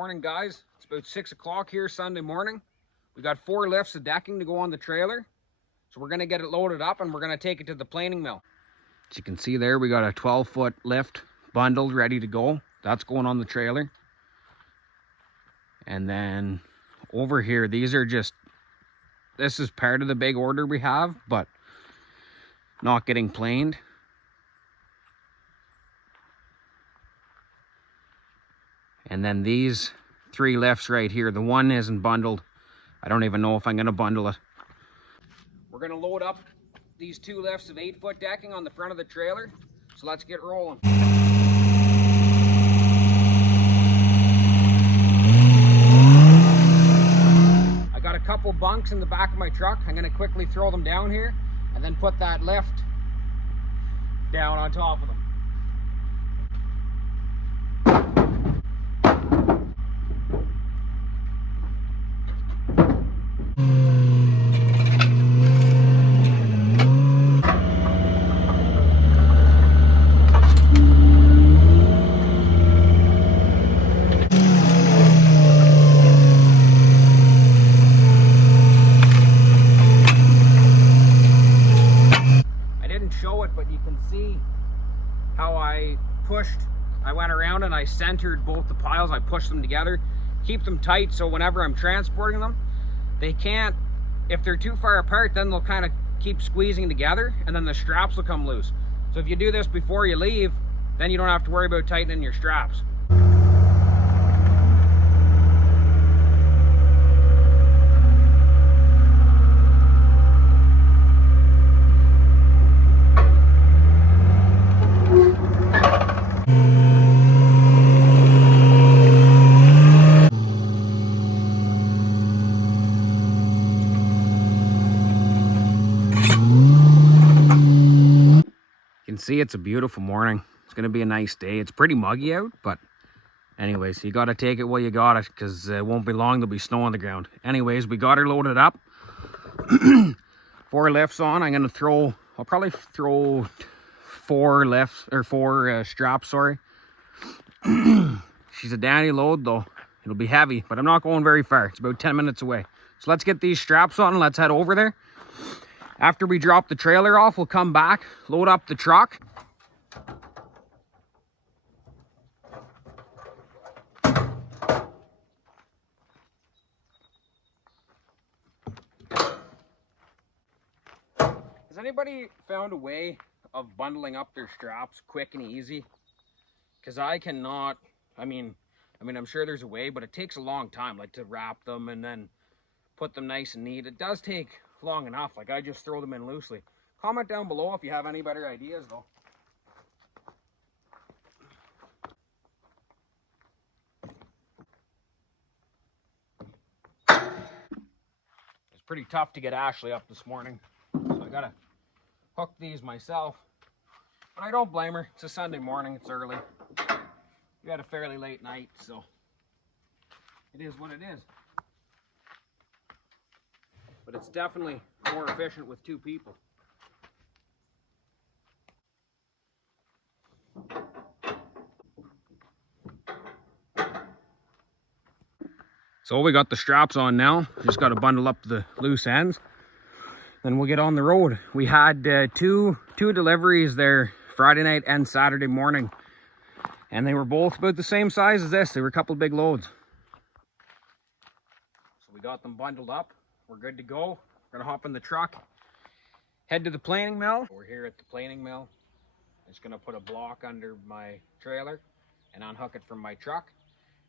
Morning guys, it's about 6 o'clock here Sunday morning. We got 4 lifts of decking to go on the trailer. So we're gonna get it loaded up and we're gonna take it to the planing mill. As you can see there, we got a 12-foot lift bundled, ready to go. That's going on the trailer. And then over here, this is part of the big order we have, but not getting planed. And then these 3 lifts right here, the one isn't bundled. I don't even know if I'm gonna bundle it. We're gonna load up these 2 lifts of 8-foot decking on the front of the trailer. So let's get rolling. I got a couple bunks in the back of my truck. I'm gonna quickly throw them down here and then put that lift down on top of them. Show it, but you can see how I went around and I centered both the piles. I pushed them together, keep them tight, so whenever I'm transporting them, they can't, if they're too far apart, then they'll kind of keep squeezing together and then the straps will come loose. So if you do this before you leave, then you don't have to worry about tightening your straps. You can see it's a beautiful morning. It's gonna be a nice day. It's pretty muggy out, but anyways, you gotta take it while you got it, because it won't be long, there'll be snow on the ground. Anyways, we got her loaded up. 4 lifts on. I'll probably throw 4 lifts, or 4 straps, sorry. She's a dandy load though. It'll be heavy, but I'm not going very far. It's about 10 minutes away. So let's get these straps on and let's head over there. After we drop the trailer off, we'll come back, load up the truck. Has anybody found a way of bundling up their straps quick and easy? Because I cannot. I mean, I'm sure there's a way, but it takes a long time, like to wrap them and then put them nice and neat. It does take long enough. Like, I just throw them in loosely. Comment down below if you have any better ideas though. It's pretty tough to get Ashley up this morning, so I gotta hook these myself, but I don't blame her. It's a Sunday morning, it's early. We had a fairly late night, so it is what it is. But it's definitely more efficient with 2 people. So we got the straps on now. Just got to bundle up the loose ends. Then we'll get on the road. We had two deliveries there Friday night and Saturday morning. And they were both about the same size as this. They were a couple big loads. So we got them bundled up. We're good to go. We're gonna hop in the truck, head to the planing mill. We're here at the planing mill. I'm just gonna put a block under my trailer and unhook it from my truck.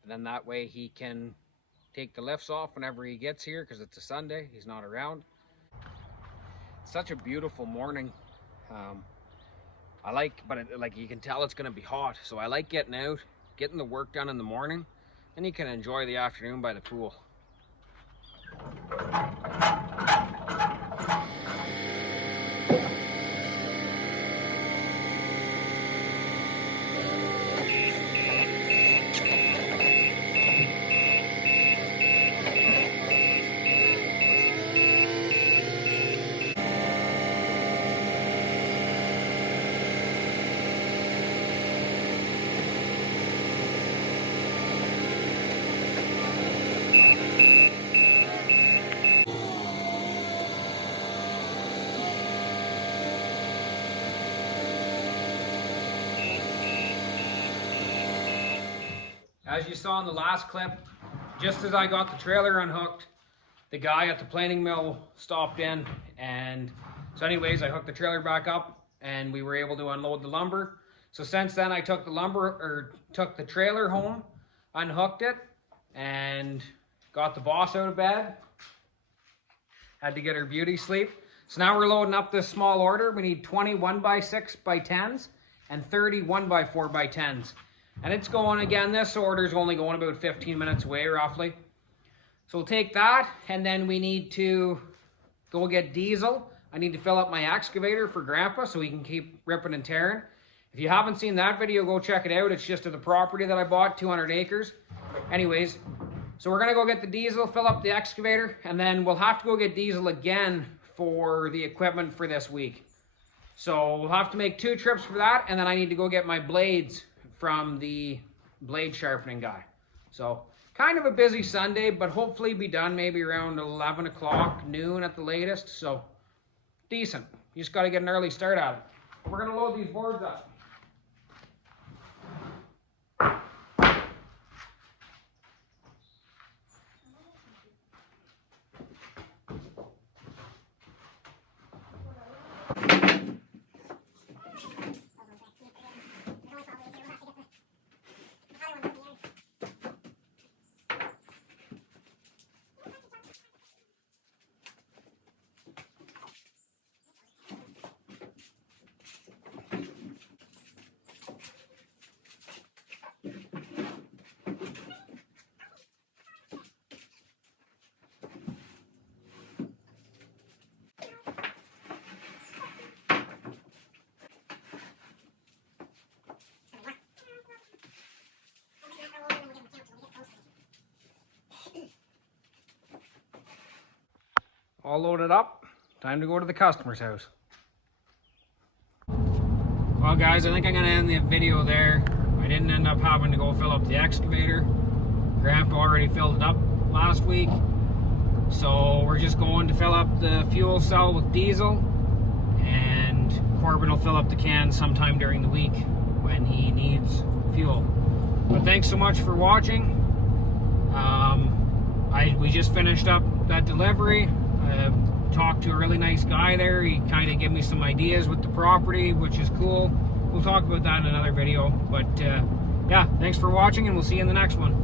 And then that way he can take the lifts off whenever he gets here, because it's a Sunday, he's not around. It's such a beautiful morning. Like you can tell it's gonna be hot. So I like getting out, getting the work done in the morning, and you can enjoy the afternoon by the pool. As you saw in the last clip, just as I got the trailer unhooked, the guy at the planing mill stopped in, and so anyways, I hooked the trailer back up and we were able to unload the lumber. So since then I took the trailer home, unhooked it, and got the boss out of bed. Had to get her beauty sleep. So now we're loading up this small order. We need 20 1x6x10s and 30 1x4x10s. And it's going, again, this order's only going about 15 minutes away roughly. So we'll take that, and then we need to go get diesel. I need to fill up my excavator for Grandpa so he can keep ripping and tearing. If you haven't seen that video, go check it out. It's just of the property that I bought, 200 acres. Anyways, so we're gonna go get the diesel, fill up the excavator, and then we'll have to go get diesel again for the equipment for this week. So we'll have to make 2 trips for that, and then I need to go get my blades from the blade sharpening guy. So kind of a busy Sunday, but hopefully be done maybe around 11 o'clock, noon at the latest. So decent. You just got to get an early start at it. We're going to load these boards up. All loaded up, time to go to the customer's house. Well guys, I think I'm gonna end the video there. I didn't end up having to go fill up the excavator. Grandpa already filled it up last week. So we're just going to fill up the fuel cell with diesel, and Corbin will fill up the cans sometime during the week when he needs fuel. But thanks so much for watching. We just finished up that delivery. Talked to a really nice guy there. He kind of gave me some ideas with the property, which is cool. We'll talk about that in another video. But yeah, thanks for watching, and we'll see you in the next one.